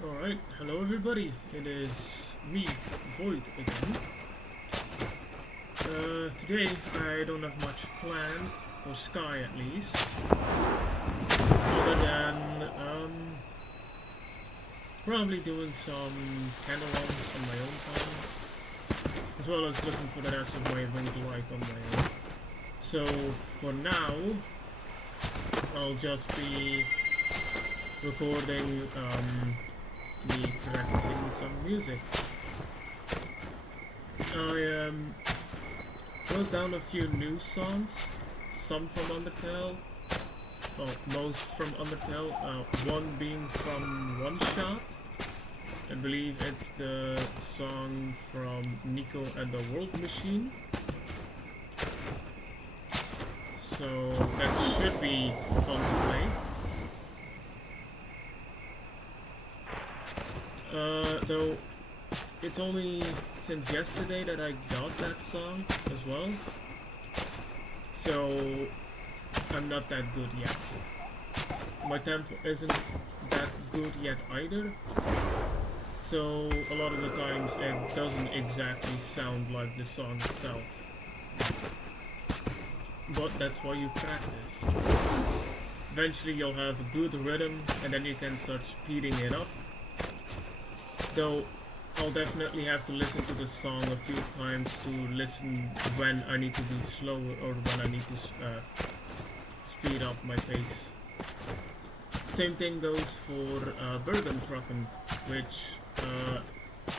Alright, hello everybody, it is me, Void, again. Today I don't have much planned, for Sky at least, other than probably doing some candle runs on my own time, as well as looking for the rest of my ring light on my own. So for now, I'll just be recording me practicing some music. I wrote down a few new songs, some from Undertale, well, most from Undertale, one being from Oneshot. I believe it's the song from Niko and the World Machine. So that should be fun to play. Though it's only since yesterday that I got that song as well, so I'm not that good yet. My tempo isn't that good yet either, so a lot of the times it doesn't exactly sound like the song itself. But that's why you practice. Eventually you'll have a good rhythm and then you can start speeding it up. Though I'll definitely have to listen to the song a few times to listen when I need to be slower or when I need to speed up my pace. Same thing goes for Bergen Trucken, which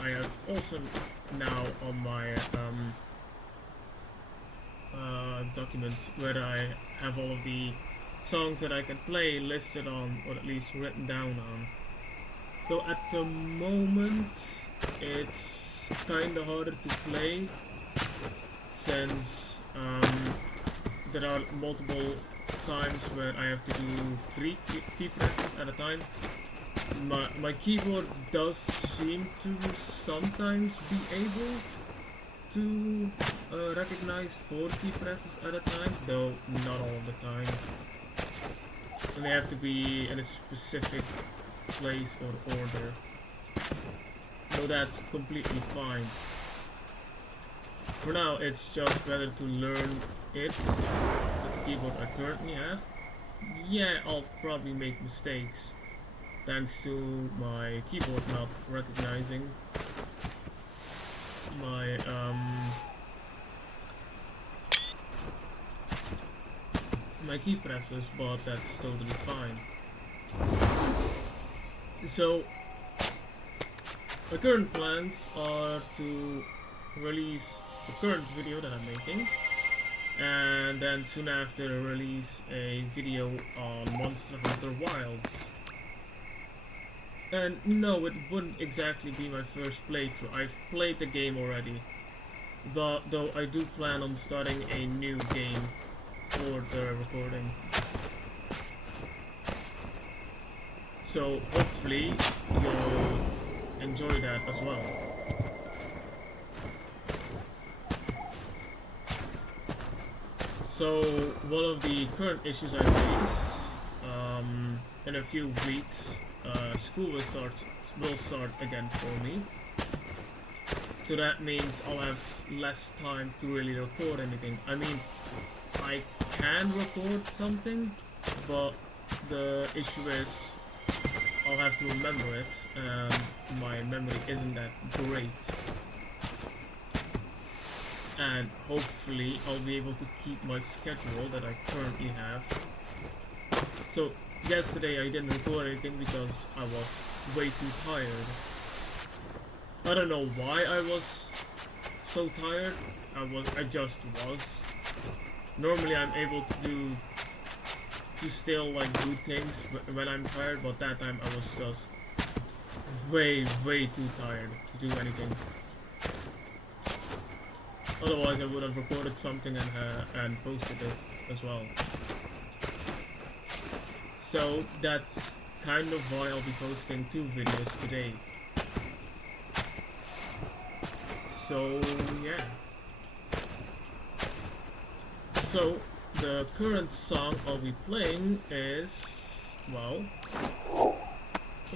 I have also now on my documents where I have all of the songs that I can play listed on, or at least written down on. So at the moment it's kinda harder to play since there are multiple times where I have to do 3 key presses at a time. My keyboard does seem to sometimes be able to recognize 4 key presses at a time, though not all the time. And they have to be in a specific place or order. So that's completely fine. For now, it's just better to learn it with the keyboard I currently have. Yeah, I'll probably make mistakes thanks to my keyboard not recognizing my my key presses, but that's totally fine. So my current plans are to release the current video that I'm making, and then soon after release a video on Monster Hunter Wilds. And no, it wouldn't exactly be my first playthrough. I've played the game already, but though I do plan on starting a new game for the recording. So hopefully you'll enjoy that as well. So one of the current issues I face in a few weeks, school will start again for me. So that means I'll have less time to really record anything. I mean, I can record something, but the issue is I'll have to remember it, and my memory isn't that great. And hopefully I'll be able to keep my schedule that I currently have. So yesterday I didn't record anything because I was way too tired. I don't know why I was so tired. I just was. Normally I'm able to still like do things when I'm tired, but that time I was just way too tired to do anything. Otherwise I would have recorded something and posted it as well. So that's kind of why I'll be posting 2 videos today. So yeah. So the current song I'll be playing is, well,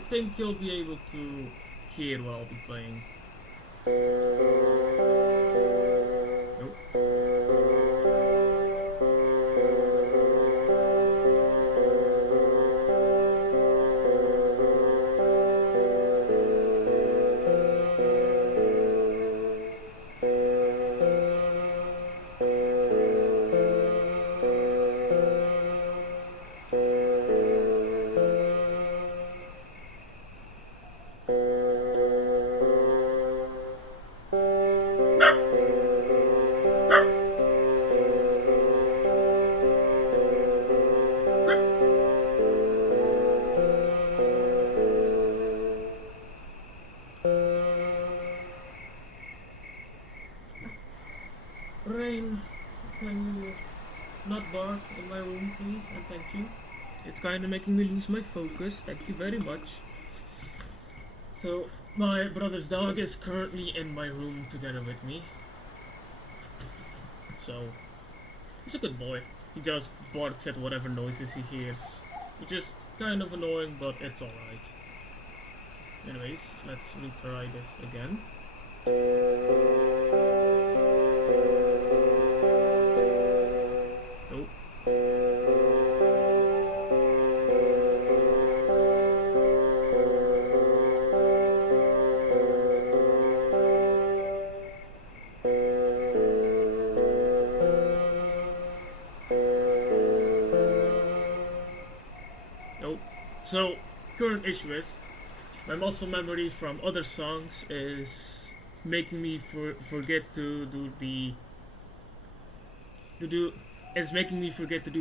think you'll be able to hear what I'll be playing. Nope. Rain, can you not bark in my room, please? And thank you. It's kind of making me lose my focus. Thank you very much. So, my brother's dog is currently in my room together with me. So, he's a good boy. He just barks at whatever noises he hears, which is kind of annoying, but it's alright. Anyways, let's retry this again. Nope. Nope. So, current issue is my muscle memory from other songs is making me forget to do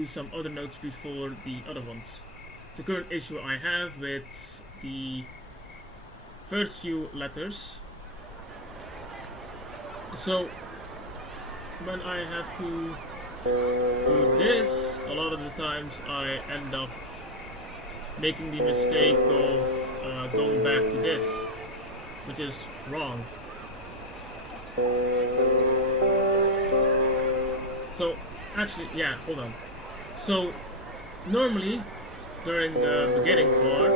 some other notes before the other ones. The current issue I have with the first few letters. So when I have to do this, a lot of the times I end up making the mistake of going back to this, which is wrong. So actually, yeah, hold on. So normally during the beginning part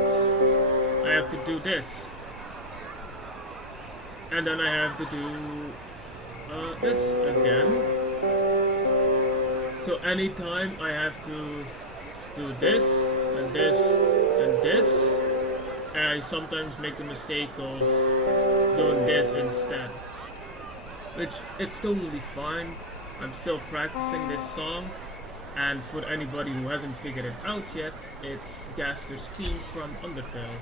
I have to do this, and then I have to do this again. So anytime I have to do this and this and this, and I sometimes make the mistake of doing this instead, which it's totally fine. I'm still practicing this song, and for anybody who hasn't figured it out yet, it's Gaster's theme from Undertale.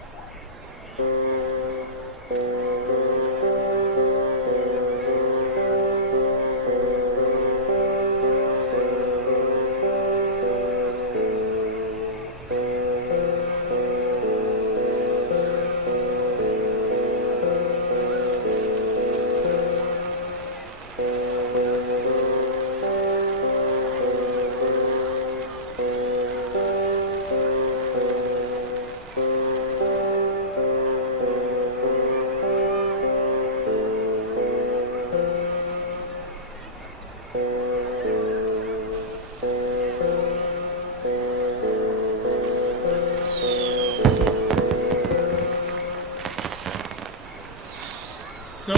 So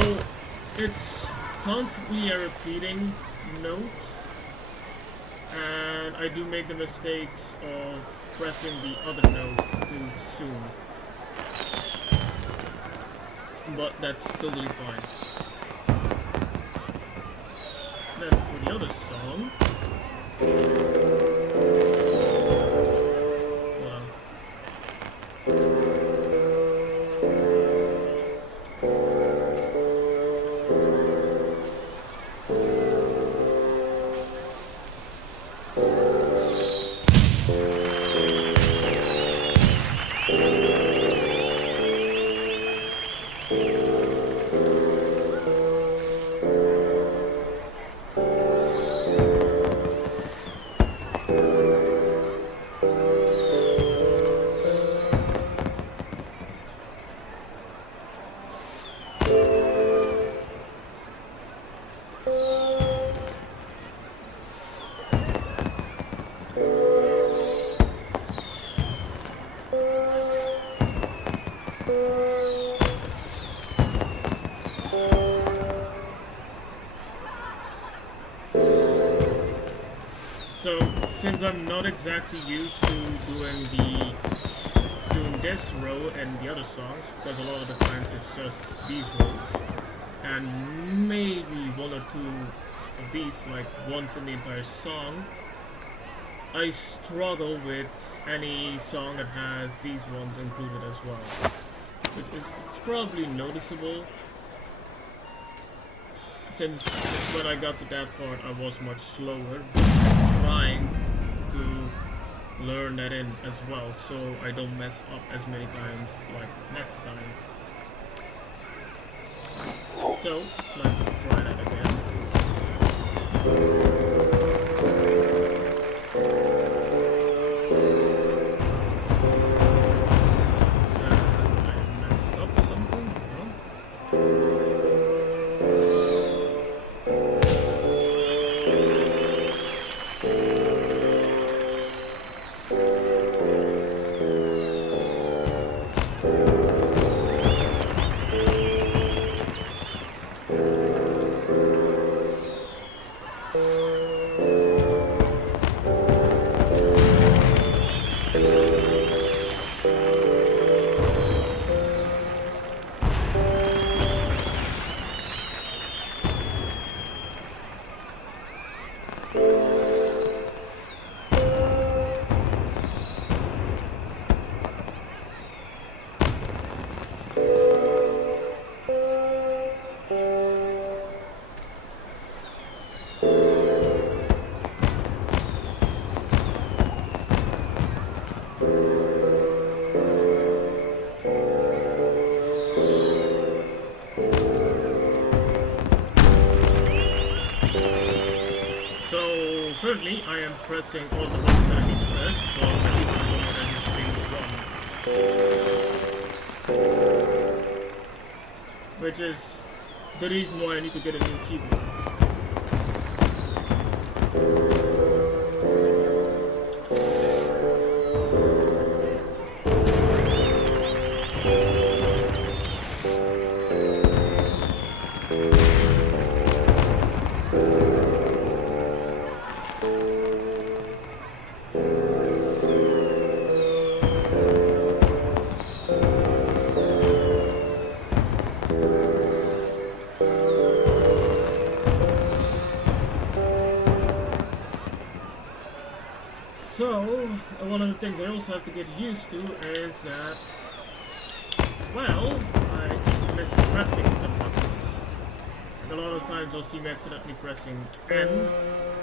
it's constantly a repeating note, and I do make the mistakes of pressing the other note too soon, but that's totally fine. Then for the other song, So, since I'm not exactly used to doing this row and the other songs, because a lot of the times it's just these rows, and maybe one or two of these, like once in the entire song, I struggle with any song that has these ones included as well. It's probably noticeable, since when I got to that part I was much slower, trying to learn that in as well, so I don't mess up as many times like next time. So, let's try that again. I messed up something, no? So currently I am pressing all the buttons that I need to press, so I need to know that I'm string 1. Which is the reason why I need to get a new keyboard. So, one of the things I also have to get used to is that, well, I keep mispressing some buttons. And a lot of times you'll see me accidentally pressing N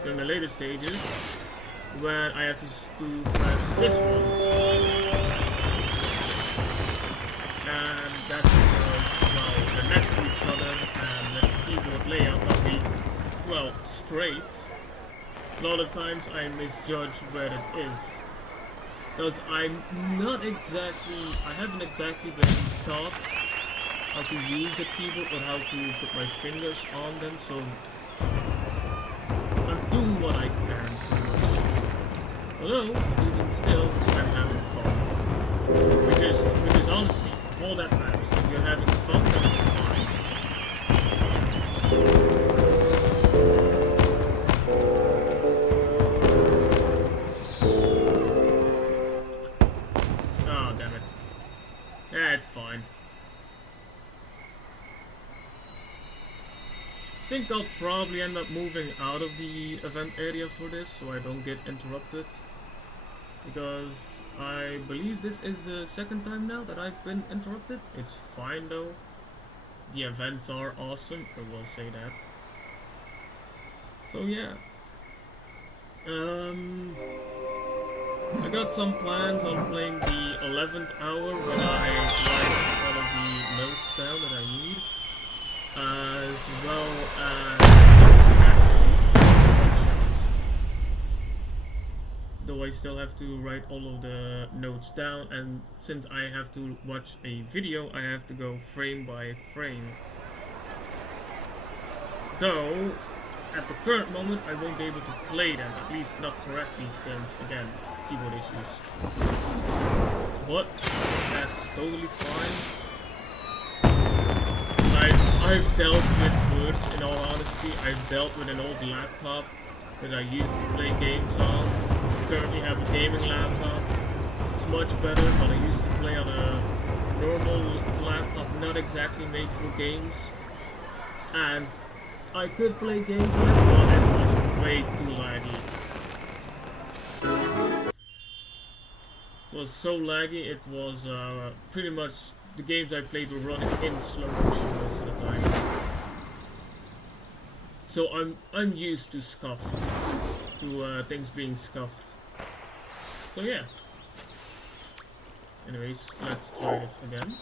during the later stages, when I have to press this one. And that's because, well, they're next to each other, and the keyboard layout will be, well, straight. A lot of times I misjudge where it is, because I haven't exactly been taught how to use a keyboard or how to put my fingers on them, so I'm doing what I can. Although, even still, I'm having fun, which is honestly all that matters. If you're having fun, then it's fine. It's fine. I think I'll probably end up moving out of the event area for this so I don't get interrupted, because I believe this is the second time now that I've been interrupted. It's fine though. The events are awesome, I will say that. So yeah. I got some plans on playing the 11th hour when I write all of the notes down that I need, as well as though I still have to write all of the notes down, and since I have to watch a video, I have to go frame by frame. Though, at the current moment, I won't be able to play them, at least not correctly, since, again, keyboard issues. But that's totally fine. I've dealt with worse, in all honesty. I've dealt with an old laptop that I used to play games on. I currently have a gaming laptop. It's much better, but I used to play on a normal laptop, not exactly made for games. And I could play games on it, but it was way too laggy. It was so laggy, it was pretty much the games I played were running in slow motion most of the time. So I'm used to things being scuffed. So yeah. Anyways, let's try this again.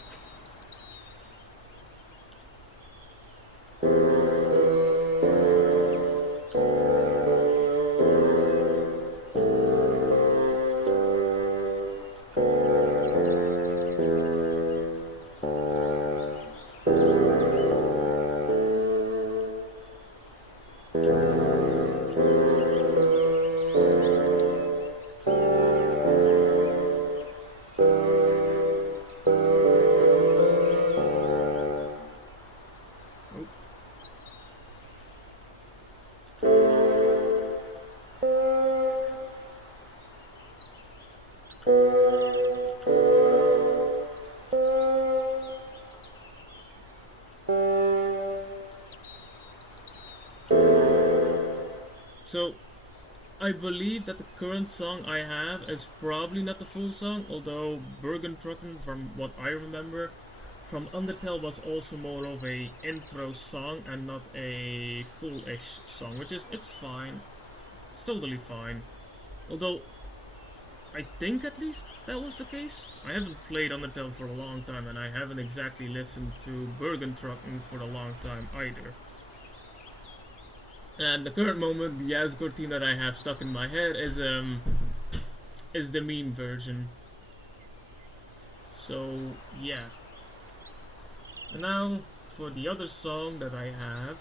So, I believe that the current song I have is probably not the full song, although Bergen Trucken, from what I remember, from Undertale was also more of a intro song and not a full-ish song, it's fine. It's totally fine. Although, I think at least that was the case. I haven't played Undertale for a long time, and I haven't exactly listened to Bergen Trucken for a long time either. And the current moment, the Asgore theme that I have stuck in my head is the meme version. So yeah. And now for the other song that I have.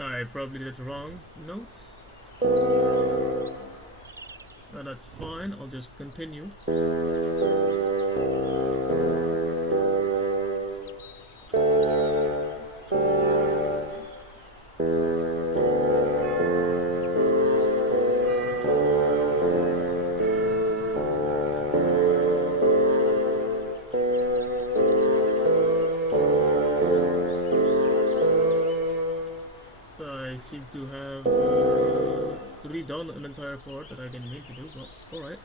I probably did the wrong note. No, that's fine, I'll just continue. I seem to have redone an entire part that I didn't mean to do, but alright.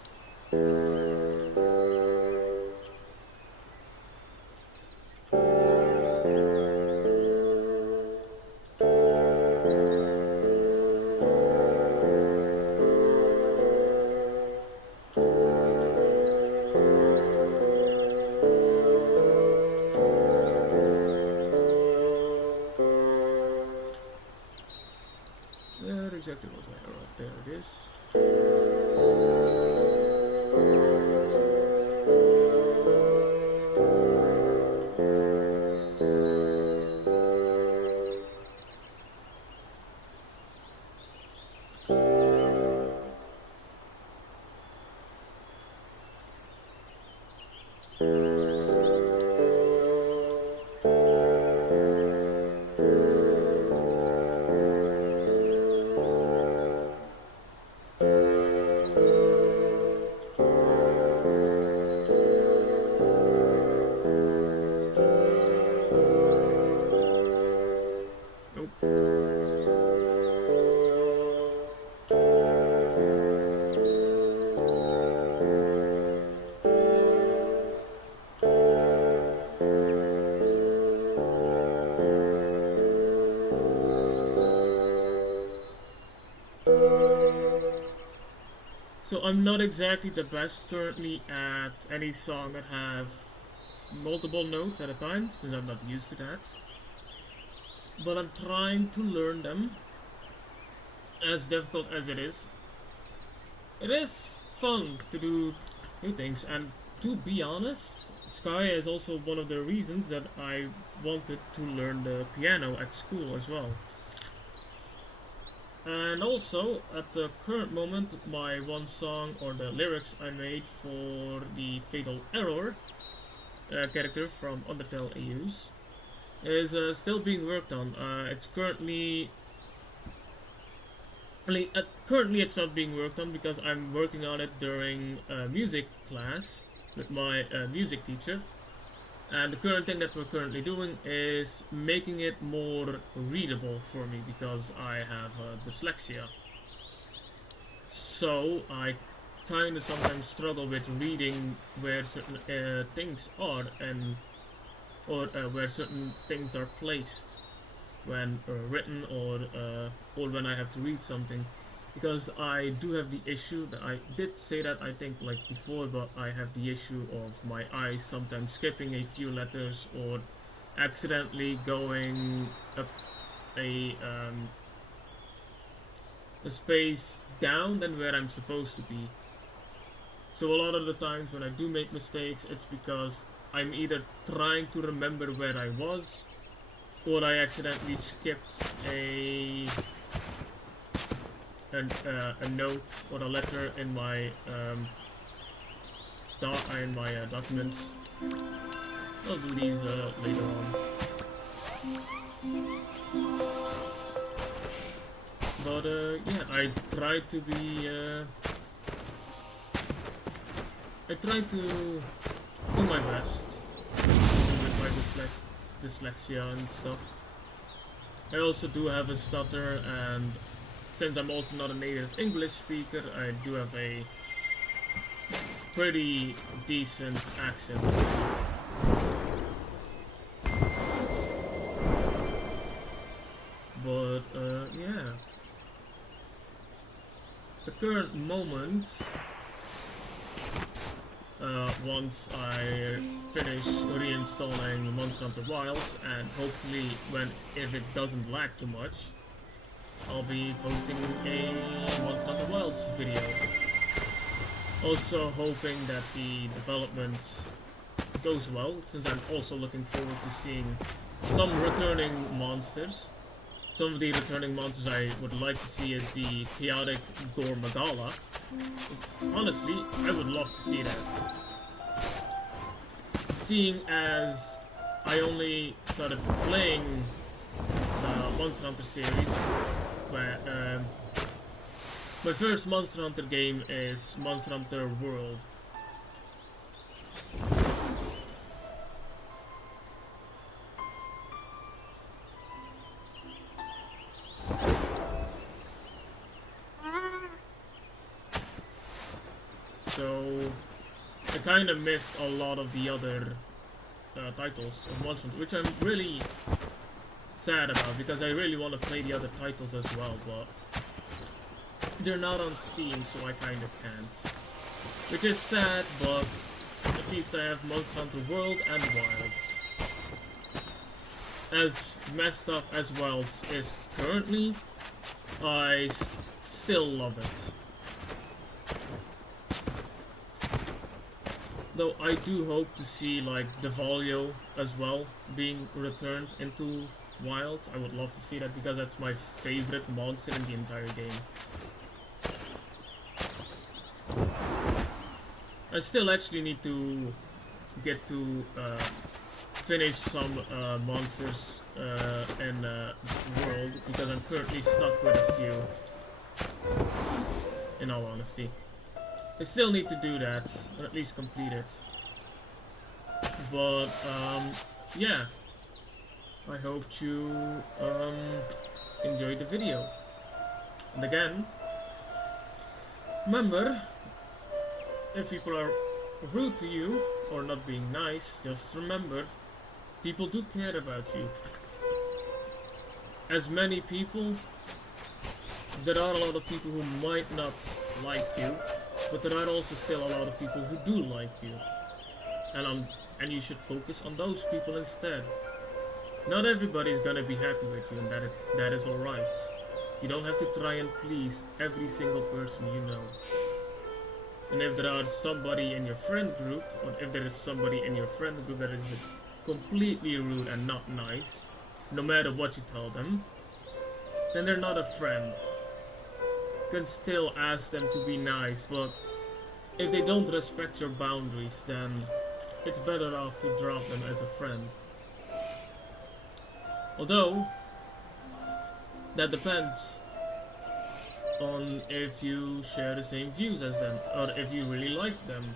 Where exactly was I? Alright, there it is. So I'm not exactly the best currently at any song that have multiple notes at a time, since I'm not used to that. But I'm trying to learn them, as difficult as it is. It is fun to do new things, and to be honest, Sky is also one of the reasons that I wanted to learn the piano at school as well. And also, at the current moment, my one song, or the lyrics I made for the Fatal Error character from Undertale AUs, is still being worked on. It's currently currently it's not being worked on because I'm working on it during music class with my music teacher. And the current thing that we're currently doing is making it more readable for me because I have dyslexia. So I kind of sometimes struggle with reading where certain things are and or where certain things are placed when written or when I have to read something, because I do have the issue that I did say that I think like before, but I have the issue of my eyes sometimes skipping a few letters or accidentally going up a um, a space down than where I'm supposed to be. So a lot of the times when I do make mistakes, it's because I'm either trying to remember where I was, or I accidentally skipped a note or a letter in my documents. I'll do these later on. But yeah, I try to be. I try to do my best with my dyslexia and stuff. I also do have a stutter, and since I'm also not a native English speaker, I do have a pretty decent accent. But yeah, the current moment, once I finish reinstalling Monster Hunter Wilds, and hopefully if it doesn't lag too much, I'll be posting a Monster Hunter Wilds video. Also hoping that the development goes well, since I'm also looking forward to seeing some returning monsters. Some of the returning monsters I would like to see is the chaotic Gore Magala. Honestly, I would love to see that. Seeing as I only started playing the Monster Hunter series, where my first Monster Hunter game is Monster Hunter World. So I kind of missed a lot of the other titles of Monster Hunter, which I'm really sad about because I really want to play the other titles as well, but they're not on Steam, so I kind of can't. Which is sad, but at least I have Monster Hunter World and Wilds. As messed up as Wilds is currently, I still love it. Though I do hope to see like Devalio as well being returned into Wilds. I would love to see that because that's my favorite monster in the entire game. I still actually need to get to finish some monsters in World because I'm currently stuck with a few, in all honesty. I still need to do that, or at least complete it. But, yeah. I hope you enjoyed the video. And again, remember, if people are rude to you or not being nice, just remember, people do care about you. As many people, there are a lot of people who might not like you, But there are also still a lot of people who do like you. And you should focus on those people instead. Not everybody's gonna be happy with you, and that is alright. You don't have to try and please every single person you know. And if there are somebody in your friend group, or if there is somebody in your friend group that is completely rude and not nice, no matter what you tell them, then they're not a friend. You can still ask them to be nice, but if they don't respect your boundaries, then it's better off to drop them as a friend. Although, that depends on if you share the same views as them, or if you really like them.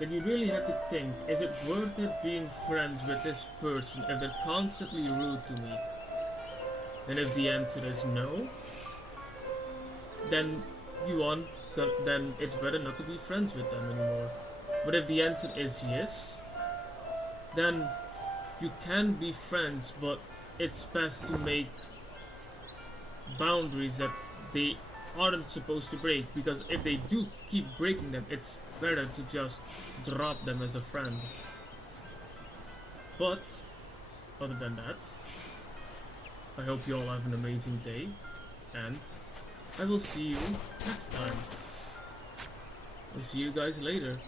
Then you really have to think, is it worth it being friends with this person if they're constantly rude to me? And if the answer is no, then then it's better not to be friends with them anymore. But if the answer is yes, then you can be friends, but it's best to make boundaries that they aren't supposed to break, because if they do keep breaking them, it's better to just drop them as a friend. But other than that, I hope you all have an amazing day, and I will see you next time. I'll see you guys later.